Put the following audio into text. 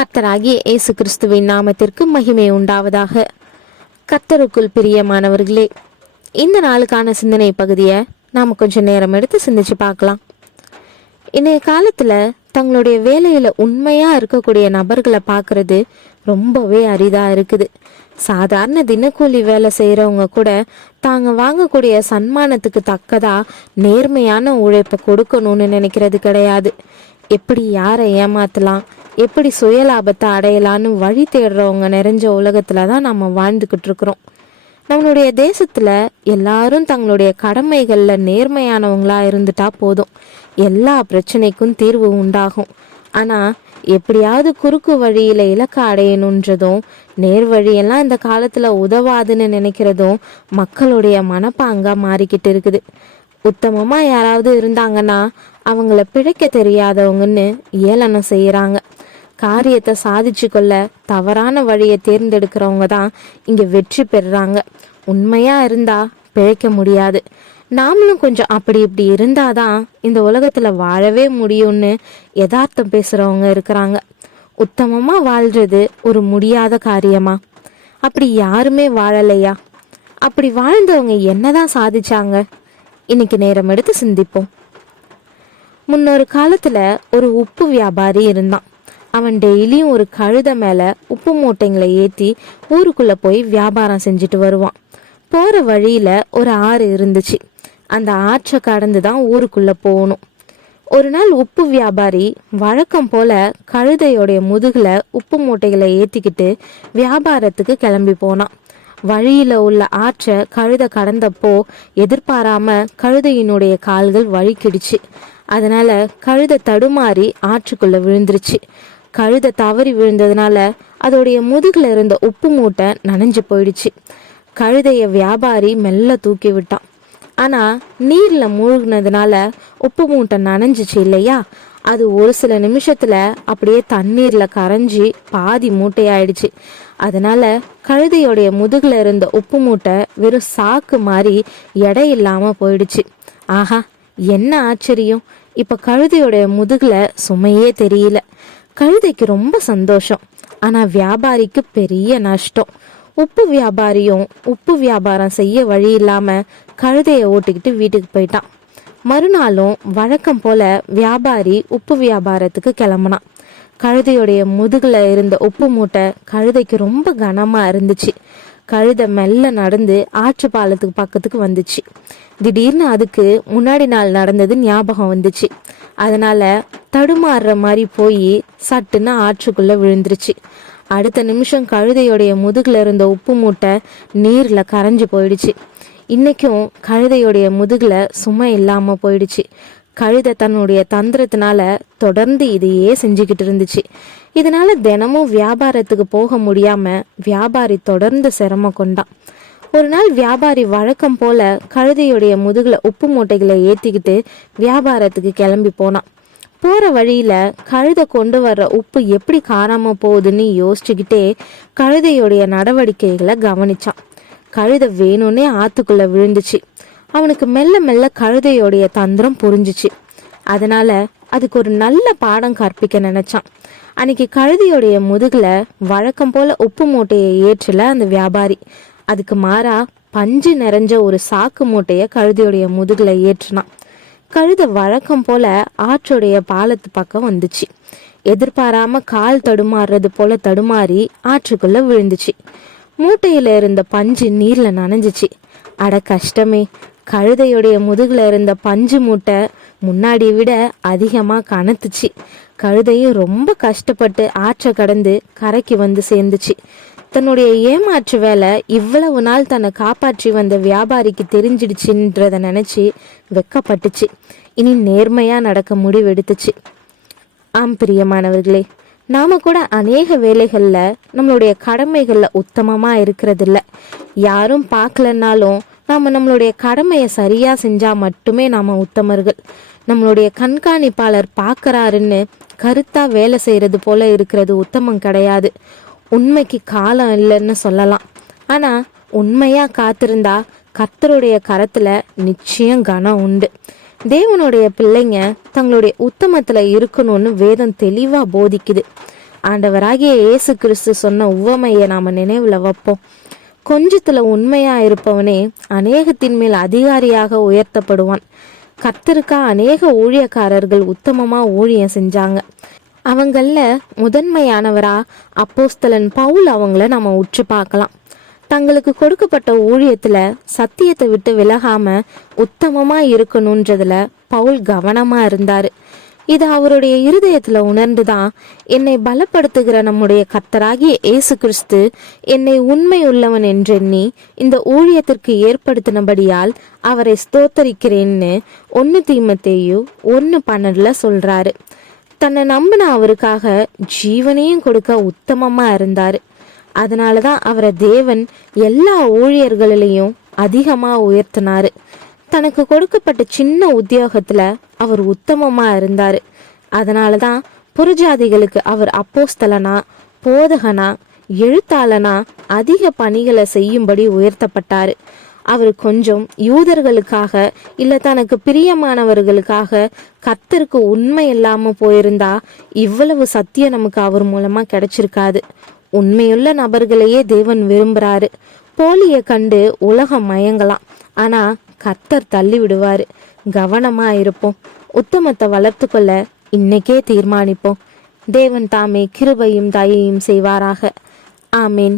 கர்த்தராகிய இயேசு கிறிஸ்துவின் நாமத்திற்கு மகிமை உண்டாவதாக. கர்த்தருக்குள் பிரியமானவர்களே, இந்த நாளுக்கான சிந்தனை பகுதியை நாம் கொஞ்சம் நேரம் எடுத்து சிந்திச்சு பார்க்கலாம். இன்றைய காலத்தில் தங்களுடைய வேலையில் உண்மையாக இருக்கக்கூடிய நபர்களை பார்க்குறது ரொம்பவே அரிதாக இருக்குது. சாதாரண தினக்கூலி வேலை செய்கிறவங்க கூட தாங்க வாங்கக்கூடிய சன்மானத்துக்கு தக்கதாக நேர்மையான உழைப்பை கொடுக்கணும்னு நினைக்கிறது கிடையாது. எப்படி யாரை ஏமாற்றலாம், எப்படி சுயலாபத்தை அடையலான்னு வழி தேடுறவங்க நிறைஞ்ச உலகத்தில் தான் நம்ம வாழ்ந்துக்கிட்டு இருக்கிறோம். நம்மளுடைய தேசத்தில் எல்லாரும் தங்களுடைய கடமைகளில் நேர்மையானவங்களாக இருந்துட்டா போதும், எல்லா பிரச்சனைக்கும் தீர்வு உண்டாகும். ஆனால் எப்படியாவது குறுக்கு வழியில் இலக்கை அடையணுன்றதும் நேர் வழியெல்லாம் இந்த காலத்தில் உதவாதுன்னு நினைக்கிறதும் மக்களுடைய மனப்பாங்காக மாறிக்கிட்டு இருக்குது. உத்தமமாக யாராவது இருந்தாங்கன்னா அவங்கள பிழைக்க தெரியாதவங்கன்னு ஏளனம் செய்கிறாங்க. காரியத்தை சாதிச்சு கொள்ள தவறான வழியை தேர்ந்தெடுக்கிறவங்க தான் இங்கே வெற்றி பெறுறாங்க. உண்மையாக இருந்தால் பிழைக்க முடியாது. நாமளும் கொஞ்சம் அப்படி இப்படி இருந்தாதான் இந்த உலகத்தில் வாழவே முடியும்னு யதார்த்தம் பேசுகிறவங்க இருக்கிறாங்க. உத்தமமாக வாழ்கிறது ஒரு முடியாத காரியமா? அப்படி யாருமே வாழலையா? அப்படி வாழ்ந்தவங்க என்னதான் சாதிச்சாங்க? இன்னைக்கு நேரம் எடுத்து சிந்திப்போம். முன்னொரு காலத்தில் ஒரு உப்பு வியாபாரி இருந்தான். அவன் டெய்லியும் ஒரு கழுதை மேலே உப்பு மூட்டைங்களை ஏற்றி ஊருக்குள்ளே போய் வியாபாரம் செஞ்சுட்டு வருவான். போகிற வழியில் ஒரு ஆறு இருந்துச்சு. அந்த ஆற்றை கடந்து தான் ஊருக்குள்ளே போகணும். ஒரு நாள் உப்பு வியாபாரி வழக்கம் போல் கழுதையோடைய முதுகில் உப்பு மூட்டைகளை ஏற்றிக்கிட்டு வியாபாரத்துக்கு கிளம்பி போனான். வழியில் உள்ள ஆற்றை கழுதை கடந்தப்போ எதிர்பாராம கழுதையினுடைய கால்கள் வழிக்கிடுச்சு. அதனால கழுதை தடுமாறி ஆற்றுக்குள்ள விழுந்துருச்சு. கழுதை தவறி விழுந்ததுனால அதோடைய முதுகுல இருந்த உப்பு மூட்டை நனைஞ்சு போயிடுச்சு. கழுதைய வியாபாரி மெல்ல தூக்கி விட்டான். ஆனா நீர்ல மூழ்கினதுனால உப்பு மூட்டை நனைஞ்சிச்சு இல்லையா, அது ஒரு சில நிமிஷத்துல அப்படியே தண்ணீர்ல கரைஞ்சி பாதி மூட்டையாயிடுச்சு. அதனால கழுதையோடைய முதுகுல இருந்த உப்பு மூட்டை வெறும் சாக்கு மாதிரி எடை இல்லாம போயிடுச்சு. ஆஹா, என்ன ஆச்சரியம்! இப்ப கழுதையோடைய முதுகுல சுமையே தெரியல. கழுதைக்கு ரொம்ப சந்தோஷம். ஆனா வியாபாரிக்கு பெரிய நஷ்டம். உப்பு வியாபாரியும் உப்பு வியாபாரம் செய்ய வழி இல்லாம கழுதையை ஓட்டிக்கிட்டு வீட்டுக்கு போயிட்டான். மறுநாளும் வழக்கம் போல வியாபாரி உப்பு வியாபாரத்துக்கு கிளம்புனான். கழுதையோடைய முதுகுல இருந்த உப்பு மூட்டை கழுதைக்கு ரொம்ப கனமா இருந்துச்சு. கழுதை மெல்ல நடந்து ஆற்று பாலத்துக்கு பக்கத்துக்கு வந்துச்சு. திடீர்னு அதுக்கு முன்னாடி நாள் நடந்தது ஞாபகம் வந்துச்சு. அதனால தடுமாறுற மாதிரி போய் சட்டுன்னு ஆற்றுக்குள்ள விழுந்துருச்சு. அடுத்த நிமிஷம் கழுதையோடைய முதுகுல இருந்த உப்பு மூட்டை நீர்ல கரைஞ்சு போயிடுச்சு. இன்னைக்கும் கழுதையோடைய முதுகுல சுமை இல்லாம போயிடுச்சு. கழுதை தன்னுடைய தந்திரத்தினால தொடர்ந்து இதையே செஞ்சுக்கிட்டு இருந்துச்சு. இதனால தினமும் வியாபாரத்துக்கு போக முடியாம வியாபாரி தொடர்ந்து சிரமம் கொண்டான். ஒரு நாள் வியாபாரி வழக்கம் போல கழுதையுடைய முதுகுல உப்பு மூட்டைகளை ஏத்திக்கிட்டு வியாபாரத்துக்கு கிளம்பி போனான். போற வழியில கழுதை கொண்டு வர்ற உப்பு எப்படி காணாம போகுதுன்னு யோசிச்சுக்கிட்டே கழுதையுடைய நடவடிக்கைகளை கவனிச்சான். கழுதை வேணும்னே ஆத்துக்குள்ள விழுந்துச்சு. அவனுக்கு மெல்ல மெல்ல கழுதையோடைய தந்திரம் புரிஞ்சிச்சு. அதனால அதுக்கு ஒரு நல்ல பாடம் கற்பிக்க நினைச்சான். அன்னைக்கு கழுதையோடைய முதுகுல வழக்கம் போல உப்பு மூட்டையை ஏற்றல அந்த வியாபாரி. அதுக்கு மாறா பஞ்சு நிறைஞ்ச ஒரு சாக்கு மூட்டைய கழுதையோடைய முதுகுல ஏற்றினான். கழுதை வழக்கம் போல ஆற்றுடைய பாலத்து பக்கம் வந்துச்சு. எதிர்பாராம கால் தடுமாறுறது போல தடுமாறி ஆற்றுக்குள்ள விழுந்துச்சு. மூட்டையில இருந்த பஞ்சு நீர்ல நனைஞ்சிச்சு. அட கஷ்டமே! கழுதையுடைய முதுகுல இருந்த பஞ்சு மூட்டை முன்னாடி விட அதிகமா கனத்துச்சு. கழுதையும் ரொம்ப கஷ்டப்பட்டு ஆற்றை கடந்து கரைக்கு வந்து சேர்ந்துச்சு. தன்னுடைய ஏமாற்று வேலை இவ்வளவு நாள் தன்னை காப்பாற்றி வந்த வியாபாரிக்கு தெரிஞ்சிடுச்சுன்றத நினைச்சு வெக்கப்பட்டுச்சு. இனி நேர்மையா நடக்க முடிவெடுத்துச்சு. ஆம் பிரியமானவர்களே, நாம கூட அநேக வேலைகள்ல நம்மளுடைய கடமைகள்ல உத்தமமா இருக்கிறதில்ல. யாரும் பார்க்கலன்னாலும் நாம நம்மளுடைய கடமையை சரியா செஞ்சா மட்டுமே நாம உத்தமர்கள். நம்மளுடைய கண்காணிப்பாளர் பார்க்கறாருன்னு கருத்தா வேலை செய்யறது போல இருக்கிறது உத்தமம் கிடையாது. உண்மைக்கு காலம் இல்லைன்னு சொல்லலாம். ஆனா உண்மையா காத்திருந்தா கர்த்தருடைய கரத்துல நிச்சயம் கனம் உண்டு. தேவனுடைய பிள்ளைங்க தங்களுடைய உத்தமத்துல இருக்கணும்னு வேதம் தெளிவா போதிக்குது. ஆண்டவராகிய இயேசு கிறிஸ்து சொன்ன உவமையை நாம நினைவுல வைப்போம். கொஞ்சத்துல உண்மையா இருப்பவனே அநேகத்தின் மேல் அதிகாரியாக உயர்த்தப்படுவான். கர்த்தருக்கா அநேக ஊழியக்காரர்கள் உத்தமமா ஊழியம் செஞ்சாங்க. அவங்கள முதன்மையானவரா அப்போஸ்தலன் பவுல் அவங்கள நம்ம உற்று பார்க்கலாம். தங்களுக்கு கொடுக்கப்பட்ட ஊழியத்துல சத்தியத்தை விட்டு விலகாம உத்தமமா இருக்கணும்ன்றதுல பவுல் கவனமா இருந்தாரு. இது அவருடைய இருதயத்துல உணர்ந்துதான் என்னை பலப்படுத்துகிற நம்முடைய கர்த்தராகிய இயேசு கிறிஸ்து என்னை உண்மை உள்ளவன் என்றெண்ணி இந்த ஊழியத்திற்கு ஏற்படுத்தினபடியால் அவரை ஸ்தோத்தரிக்கிறேன்னு 1 தீமோத்தேயு 1:12 சொல்றாரு. தன்னை நம்பின அவருக்காக ஜீவனையும் கொடுக்க உத்தமமா இருந்தாரு. அதனாலதான் அவரை தேவன் எல்லா ஊழியர்களிலையும் அதிகமா உயர்த்தினாரு. தனக்கு கொடுக்கப்பட்ட சின்ன உத்தியோகத்துல அவர் உத்தமமா இருந்தாரு. அதனாலதான் புறஜாதிகளுக்கு அவர் அப்போஸ்தலனா, போதகனா, எழுத்தாளனா அதிக பணிகளை செய்யும்படி உயர்த்தப்பட்டாரு. அவர் கொஞ்சம் யூதர்களுக்காக இல்ல தனக்கு பிரியமானவர்களுக்காக கர்த்தருக்கு உண்மை இல்லாம போயிருந்தா இவ்வளவு சத்தியம் நமக்கு அவர் மூலமா கிடைச்சிருக்காது. உண்மையுள்ள நபர்களையே தேவன் விரும்புறாரு. போலிய கண்டு உலகம் மயங்கலாம், ஆனா கர்த்தர் தள்ளி விடுவாரு. கவனமா இருப்போம். உத்தமத்தை வளர்த்து கொள்ள இன்னைக்கே தீர்மானிப்போம். தேவன் தாமே கிருபையும் தயையும் செய்வாராக. ஆமீன்.